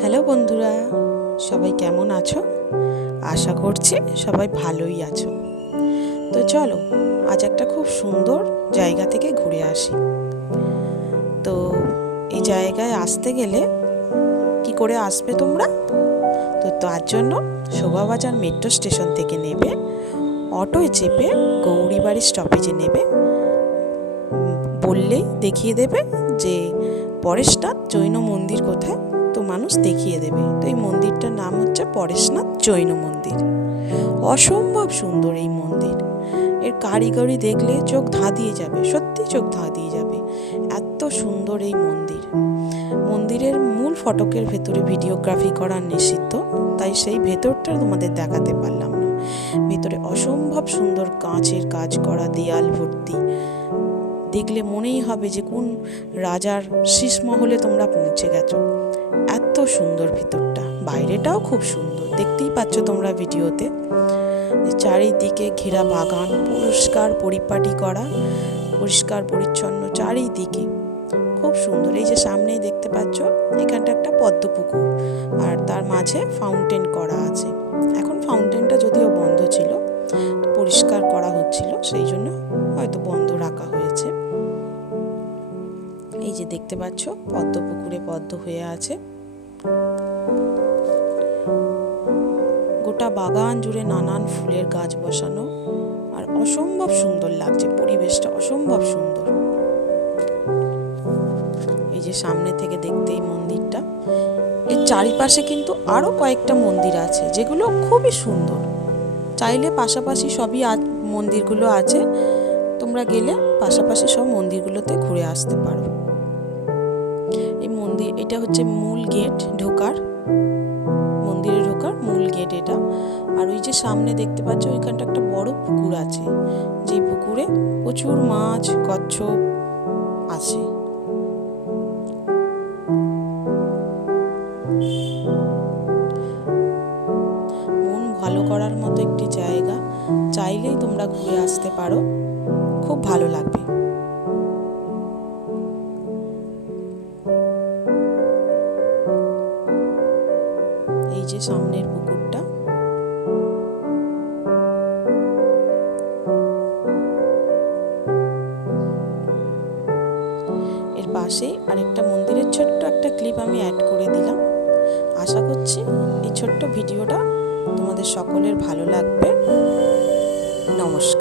Hello বন্ধুরা, সবাই কেমন আছো? আশা করছি সবাই ভালোই আছো। তো চলো আজ একটা খুব সুন্দর জায়গা থেকে ঘুরে আসি। তো এই জায়গায় আসতে গেলে কি করে আসবে তোমরা? তো তার জন্য শোভাবাজার মেট্রো স্টেশন থেকে নেবে, অটোয় চেপে গৌরীবাড়ি স্টপেজে নেবে। বললেই দেখিয়ে দেবে যে পরেশনাথ জৈন মন্দির কোথায়, তো মানুষ দেখিয়ে দেবে। তো এই মন্দিরটার নাম হচ্ছে পরেশনাথ জৈন মন্দির। অসম্ভব সুন্দর এই মন্দির, এর কারিগরি দেখলে চোখ ধাঁধিয়ে যাবে, সত্যি চোখ ধাঁধিয়ে যাবে, এত সুন্দর এই মন্দির। মন্দিরের মূল ফটকের ভেতরে ভিডিওগ্রাফি করা নিষিদ্ধ, তাই সেই ভেতরটা তোমাদের দেখাতে পারলাম না। ভেতরে অসম্ভব সুন্দর কাঁচের কাজ করা দেয়াল ভর্তি, দেখলে মনেই হবে যে কোন রাজার শীষমহলে তোমরা পৌঁছে গেছো। এত সুন্দর ভিতরটা, বাইরেটাও খুব সুন্দর, দেখতেই পাচ্ছ তোমরা ভিডিওতে। চারিদিকে ঘেরা বাগান, পরিষ্কার পরিপাটি করা, পরিষ্কার পরিচ্ছন্ন চারিদিকে, খুব সুন্দর। এই যে সামনেই দেখতে পাচ্ছ, এখানটা একটা পদ্ম পুকুর, আর তার মাঝে ফাউন্টেন করা আছে। এখন ফাউন্টেনটা যদিও বন্ধ ছিল, পরিষ্কার করা হচ্ছিল, সেই জন্য হয়তো বন্ধ রাখা হয়েছে। এই যে দেখতে পাচ্ছ পদ্ম পুকুরে পদ্ম হয়ে আছে। গোটা বাগান জুড়ে নানান ফুলের গাছ বসানো, আর অসম্ভব সুন্দর লাগছে, পরিবেশটা অসম্ভব সুন্দর। এই যে সামনে থেকে দেখতে এই মন্দিরটা, এর চারিপাশে কিন্তু আরো কয়েকটা মন্দির আছে যেগুলো খুবই সুন্দর। চাইলে পাশাপাশি সবই মন্দিরগুলো আছে, তোমরা গেলে পাশাপাশি সব মন্দিরগুলোতে ঘুরে আসতে পারো। এই মন্দির, এটা হচ্ছে মূল গেট ঢোকার, মন্দিরে ঢোকার মূল গেট এটা। আর ওই যে সামনে দেখতে পাচ্ছ, ওইখানটা একটা বড় পুকুর আছে, যে পুকুরে প্রচুর মাছ কচ্ছপ আছে। মন ভালো করার মতো একটি জায়গা, চাইলেই তোমরা ঘুরে আসতে পারো, খুব ভালো লাগবে। এই যে সামনের পুকুরটা, এর পাশেই আরেকটা মন্দিরের ছোট্ট একটা ক্লিপ আমি অ্যাড করে দিলাম। আশা করছি এই ছোট্ট ভিডিওটা তোমাদের সকলের ভালো লাগবে। নমস্কার।